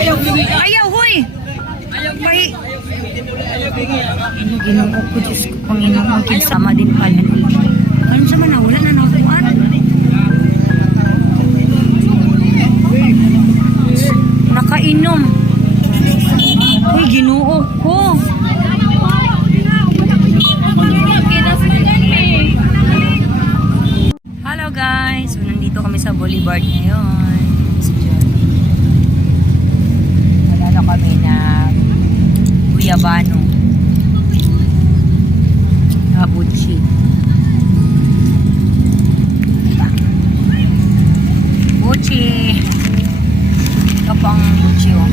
Ayaw, huy! Pahi. Ano, ginoo ko, Diyos ko, Panginoon, kinsama din pala nila. Ano sa man, wala na nakuhaan. Nakainom. Uy, ginoo ko. Hello guys, so nandito kami sa Boulevard ngayon. Nalala kami na Guyabano. Abuchi. Buchi. Ito pang Buchi oh.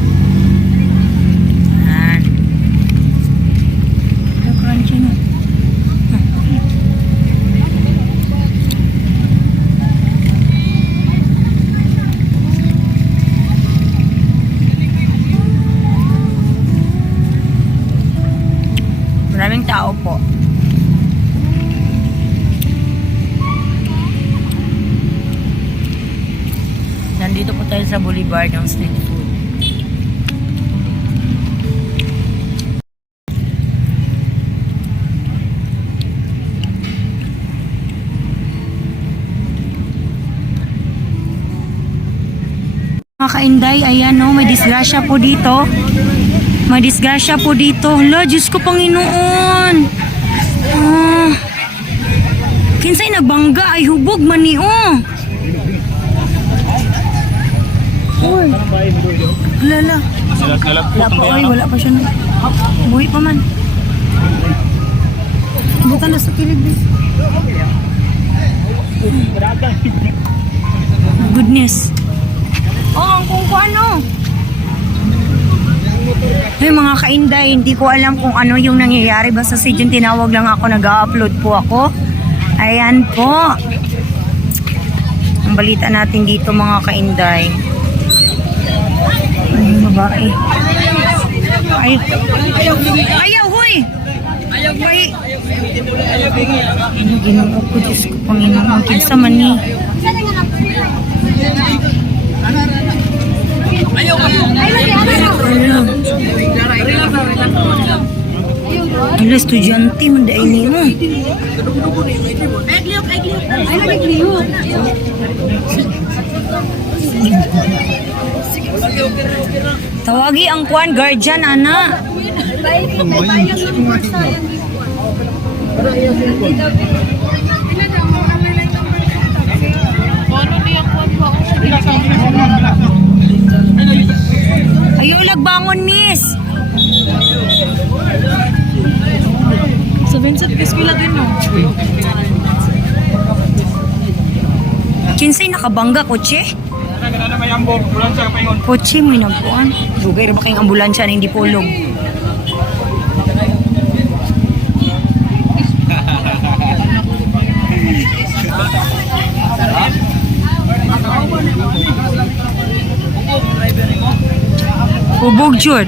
Yan. Ito crunchy na. Maraming tao po. Nandito po tayo sa Boulevard ng street food. Mga kainday, ayan o, may disgrasya po dito. May disgrasya po dito. Hala, Diyos ko, Panginoon. Kinsay nagbangga ay hubog mani oh. Uy. Lala. Wala pa, oy, wala pa siya na. Buhay pa man. Bukan na sa kilid. Goodness. Oh, ang kung ano. Hey, mga kainday, hindi ko alam kung ano yung nangyayari. Basta si Jun tinawag lang ako, nag-upload po ako. Ayan po. Ang balita natin dito mga kainday. Ay, babae. Ay, ayaw, huy! Ayaw, huy! Ano, ginoo ko, Diyos ko, Panginoon, kinsa man ni. Ay, estudyante, manday ni mo. Tawagi ang kuan guardian ana. Ayaw lagbangon, miss. Sa Vincent Eskwela din no. Kinsay nakabangga kotse? Kotse mo nagkuan. Dugay ra ba kayong ambulansya na hindi pulog? Hubog jud.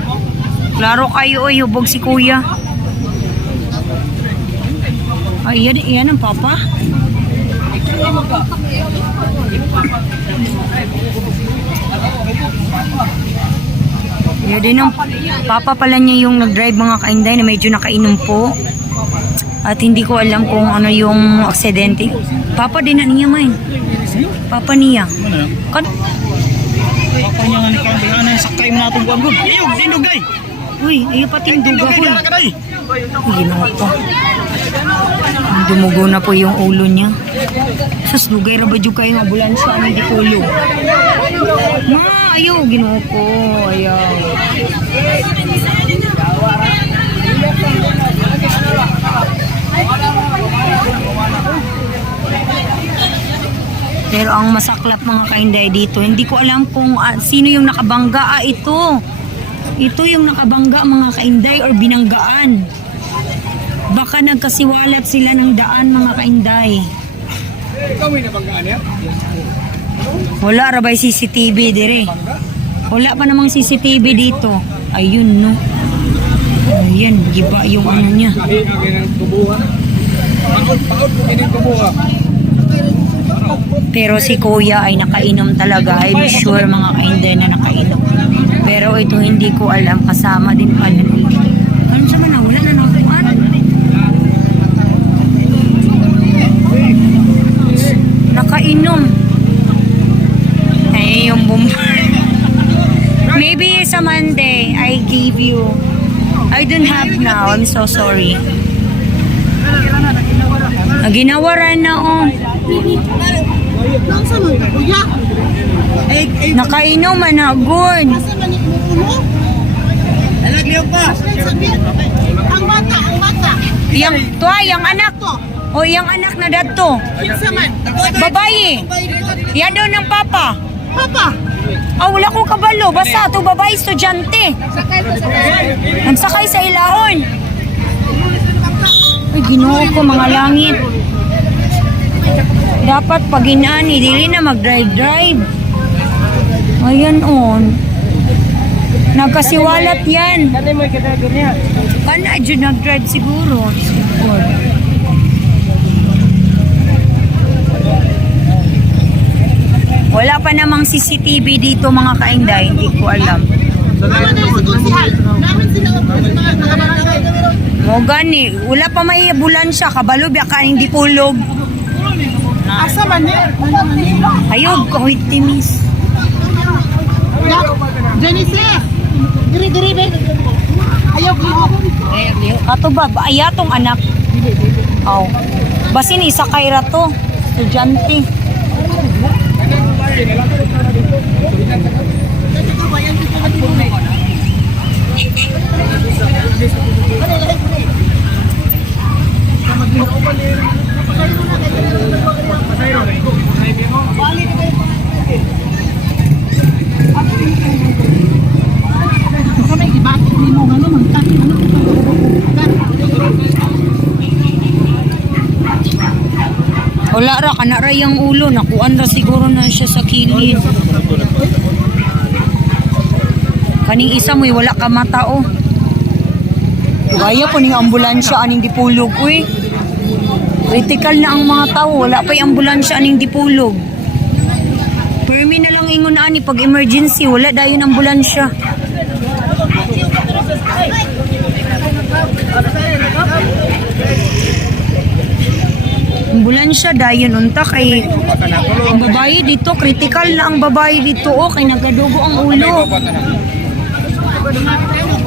Klaro kayo oy, hubog si kuya. Ay, yan ang papa. Yan din ang papa pala niya yung nag-drive mga kainday na medyo nakainom po. At hindi ko alam kung ano yung aksidente. Papa din na niya man. Papa niya. Kan Papa niya nga ni Kandi, ano yung sakay mo natong buwan ko? Iyo, dindugay! uy, ayaw pati yung duga ko. Dindugay! Ginawa ko. Dumugo na po yung ulo niya. Sus, lugay ra ba dyan kayo ambulansya? Ano hindi tulog? Ma, ayaw. Ginawa ko. Ayaw. Pero ang masaklap mga kainday dito, hindi ko alam kung sino yung nakabangga. Ito. Ito yung nakabangga mga kainday or binanggaan. Baka nagkasiwalat sila ng daan mga kainday. Ikaw may nabanggaan niya? Wala rabay CCTV dire. Wala pa namang CCTV dito. Ayun no. Ayan, giba yung ano niya. Pero si kuya ay nakainom talaga. I'm sure mga kainday na nakainom. Pero ito hindi ko alam, kasama din pala nila. Ano siya man, wala na nakuhaan. Nakainom. Ay, yung maybe sa Monday, I gave you. I don't have now. I'm so sorry. Ginawaran na, oh. Nakainom man na, good. Ang bata. Yang to yang anak. O yang anak na dadto. Babae. Yan daw ng papa. Papa. Wala ko kabalo. Basta to babae estudyante. Nagsakay sa ilahon. Ay, Ginoo ko mga langit. Dapat paginani, dili na mag-drive. Ayan on. Nagkasiwalat yan. Kana dyan nag-drive siguro. Wala pa namang CCTV dito mga kainday. Hindi ko alam. Mo gani, wala pa may ambulansya. Kabalo biya ka hindi pulog. Asa man ni? Ayog, kahit timis. Genesis. Diri. Ayaw ko. Ato ba, ayatong anak. Aw. Basin isa kay rato. Estudyante. Wala ra, kana ra yung ulo. Nakuan ra siguro na siya sa kilid. Kaning isa mo'y wala ka mata, oh. Gaya po ning ambulansya aning dipulog, uy. Critical na ang mga tao. Wala pa yung ambulansya aning dipulog. Permi na lang ingon na ani pag emergency. Wala dayon ambulansya. Ambulansya dayon unta kay ang babae dito, critical na ang babae dito, oh, kay nagadugo ang ulo.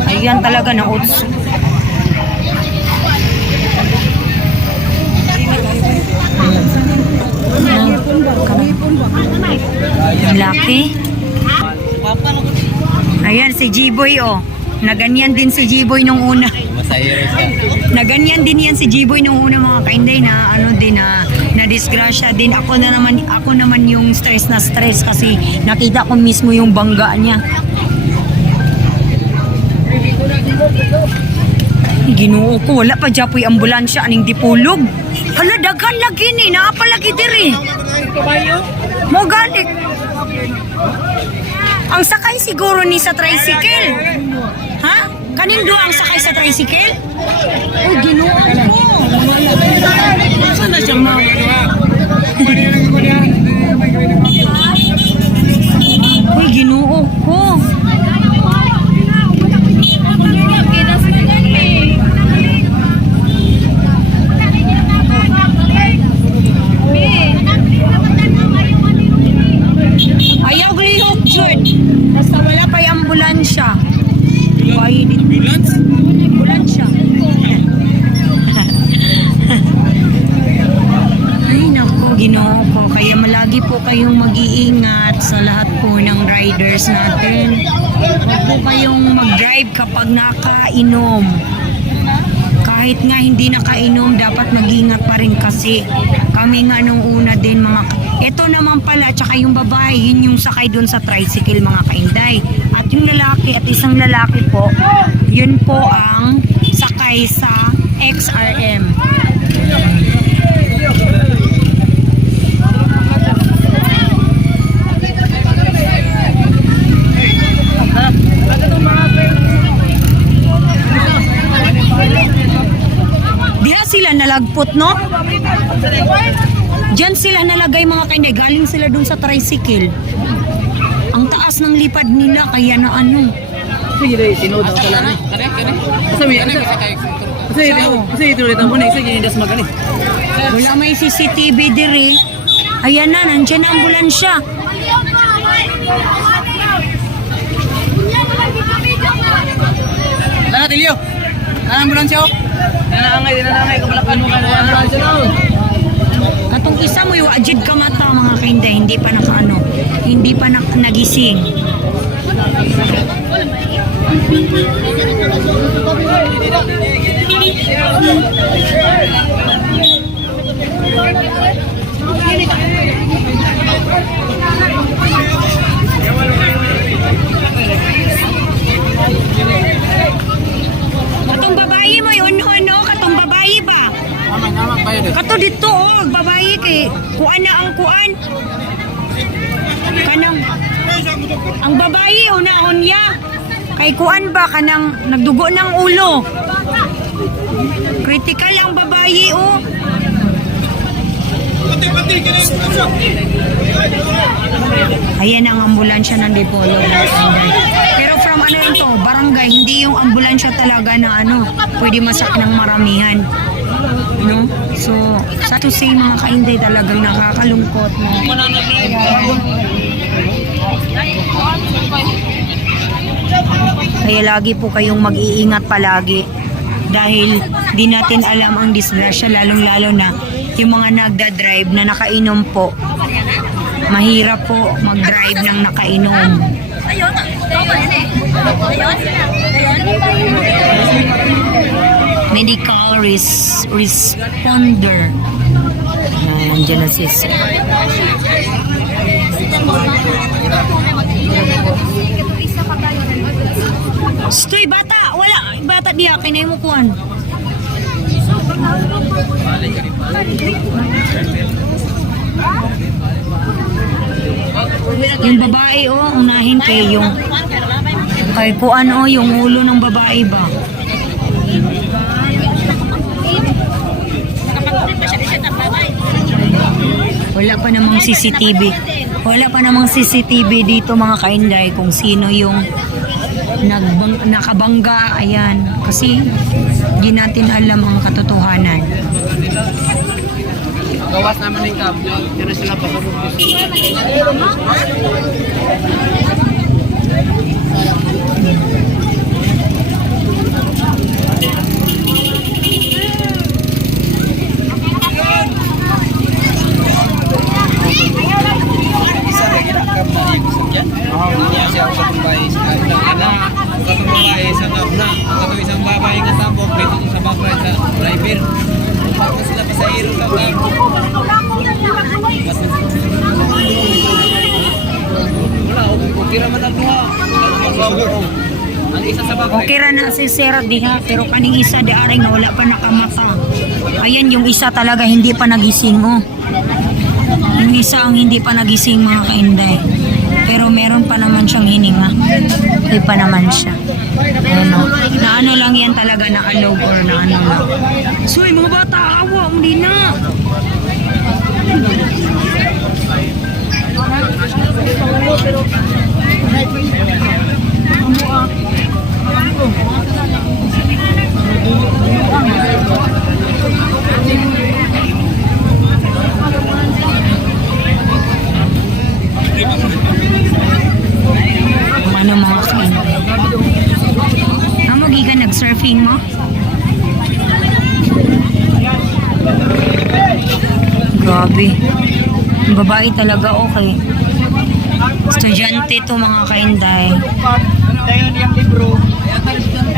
Ayan talaga na utso. Ang laki. Ayan si G-Boy, oh. Naganyan din si G-Boy nung una. Naganyan din yan si G-Boy nung una mga kainday na ano din na disgrasya din. Ako naman yung stress kasi nakita ko mismo yung bangga niya. Ginoo ko, wala pa dyapoy ambulansya aning dipulog. Hala, daghan lagi ni, naapalagi diri. Mo galik. Ang sakay siguro ni sa tricycle. Ha? Kanindo ang sakay sa tricycle? Oh, ginoo ko. Saan na siya mga? Uy, ginoo ko. Ayaw glihok, Jud. Basta wala pa yung ambulansya. Ambulansya. Ay, naku, Ginoo ko. Kaya malagi po kayong mag-iingat sa lahat po ng riders natin. Huwag po kayong mag-drive kapag nakainom. Kahit nga hindi nakainom, dapat mag-ingat pa rin kasi kami nga nung una din ito naman pala, tsaka yung babae, yun yung sakay dun sa tricycle mga kainday. At yung lalaki at isang lalaki po, yun po ang sakay sa XRM. Diha sila nalagpot, no? Diyan sila nalagay mga kainday. Galing sila dun sa tricycle. Ang taas ng lipad nila kaya na ano. Sige dai tinod ang sala ni. Kasi ito rin ang isa ginidas magani. Wala may CCTV diri. Ayan na, nandiyan na ambulansya. Nana Tilio. Nana ambulansya oh. Nanangay kabalakan mo kan ambulansya daw. Katong isa mo yung ajid ka mata mga kainday, hindi pa nakaano, hindi pa nagising. Katong babae mo yun, no? Katong babae ba? Kato dito, oh, babae kay kuan na ang kuan. Kanang ang babae unahon niya. Kay kuan ba kanang nagdugo ng ulo. Critical ang babae, oh. Ayan ang ambulansya ng Dipolo. Pero from ano yun to, barangay, hindi yung ambulansya talaga na ano, pwede masak ng maramihan. No? So, sa to say mga kainday talagang nakakalungkot. No? Kaya lagi po kayong mag-iingat palagi. Dahil di natin alam ang disgrasya, lalong-lalo na yung mga nagda-drive na nakainom po. Mahirap po mag-drive ng nakainom. Medical responder. Nandiyan na si Sir. Stoy, bata! Wala! Bata diya, kinay mo kuhan. Yung babae, oh, unahin kay yung kay kuan, oh, yung ulo ng babae ba? Wala pa namang CCTV. Wala pa namang CCTV dito mga kainday kung sino yung nakabangga. Ayan. Kasi di natin alam ang katotohanan. Gawas naman yung kable. Pero sila pa isang babae nga sabog dito sa babae sa driver. Tapos sila pa sa hero sa wala, okay raman ang duha. Ang isa sa babae. Okay ra na si Sarah diha, pero kaning isa di aray nga wala pa nakamata. Ayan yung isa talaga hindi pa nagising, oh. Yung isa ang hindi pa nagising mga kainday. Pero meron pa naman siyang hininga. Okay pa naman siya. Ano, na ano lang yan talaga na alog or na ano lang. So mga bata, awa, hindi na. Ano mga kainday. Amo giga nag-surfing mo? Grabe. Yung babae talaga okay. Estudyante to mga kainday. Dayon yung libro.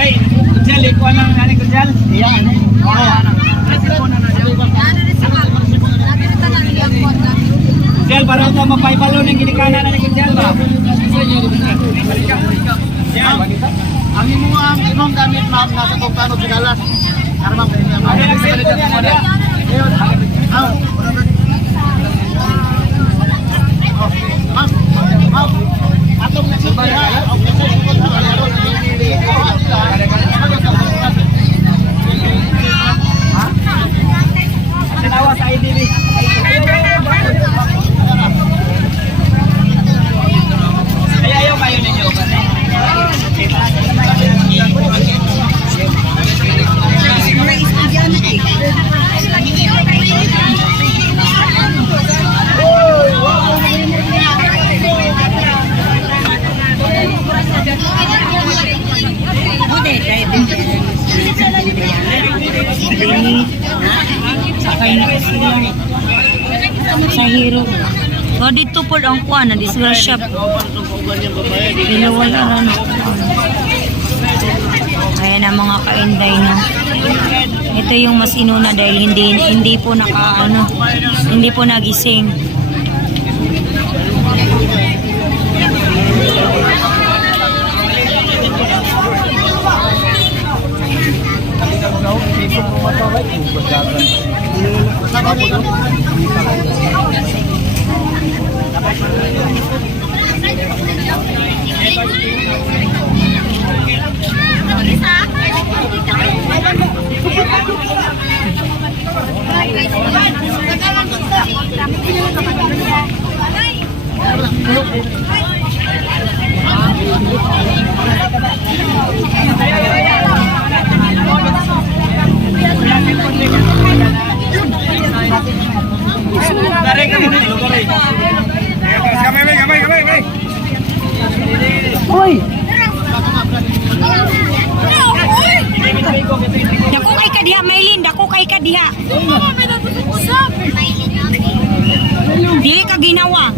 Hey, Jal, ikuha lang nanin ko Jal. Iyan. Jal, para ito mapaibalo ng ginikana na ni Jal ba? Jal, ang imuang imong gamit ma'am nasa kumpano bigalas. Armang kanya. Ano nagsalit ang mo na? Atong nagsalit. Tinawa sa IDB. Ayaw kayo ninyo. nahiro. So dito po ang kuha na disgrasya. Pero wala rin ako. Ayan ang mga kainday na. Ito yung mas inuna dahil hindi po hindi po nagising. Dako kay kadiha, Maylin. Dako kay kadiha. Dili ka ginawa.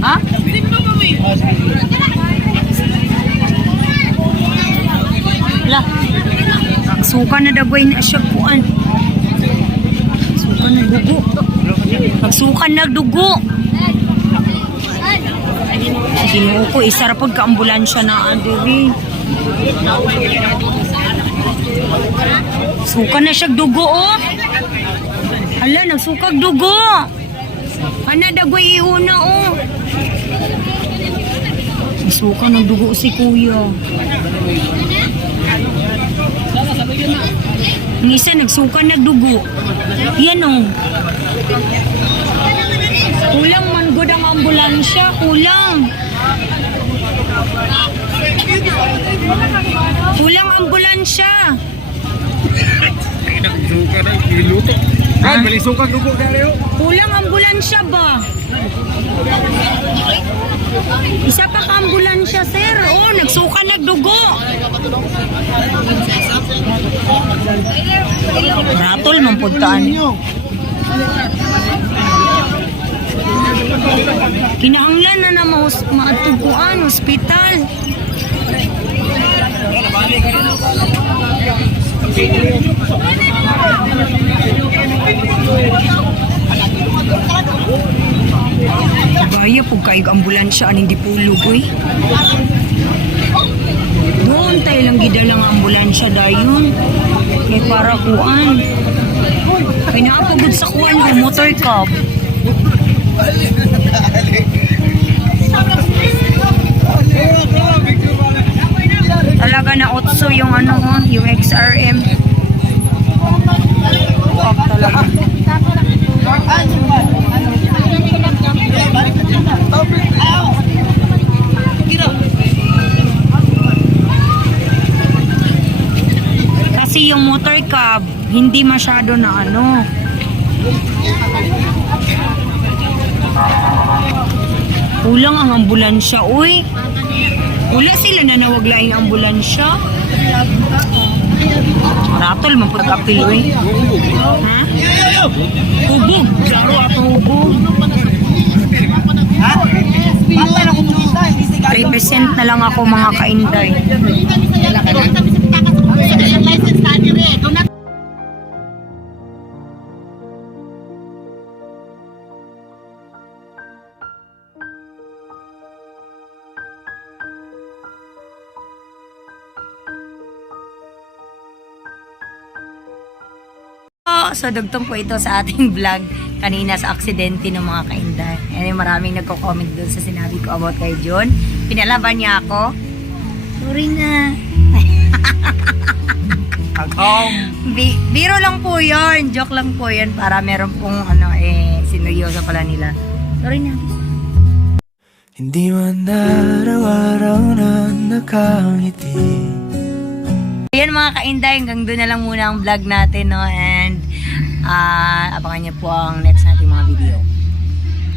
Ha? Lah. Suka na dagway na siya kuan. Suka na dugo. Pagsukan na dugo. Ginoo ko, isa ra pod ka ambulansya na adiri. Suka na siya dugo oh. Hala, nagsukag dugo. Ana dagway iuna oh. Suka ng dugo si kuya. Ang isa nagsuka nagdugo. Yan oh. Kulang man gud ang ambulansya, kulang. Kulang ambulansya. Kulang ambulansya ba? Isa pa ka ambulansya, sir. Oh, nagsuka nagdugo. Ratol man puntaan. Kinahanglan na na maatuguan, hospital. Gaya po kayo ambulansya aning dipulog eh. Doon tayo lang gidalang ambulansya dayon. Kay para kuan. Kay naapagod sa kuan ko motor cab. Talaga na otso yung yung XRM. Up talaga. Kasi yung motor cab hindi masyado na kulang ang ambulansya, uy. Wala sila nanawag laing ambulansya. Ratol, mapag-apil, uy. Ha? Hubog. Klaro ato hubog. 3% na lang ako mga kainday. So, dugtong po ito sa ating vlog kanina sa aksidente ng mga kainday. And maraming nagko-comment doon sa sinabi ko about kay John. Pinalaban niya ako. Sorry na. Biro lang po yun. Joke lang po yun para meron pong sineryoso pala nila. Sorry na. Hindi man araw-araw na nakangiti. Ayan mga kainday, hanggang doon na lang muna ang vlog natin, no? And abangan niyo po ang next nating mga video.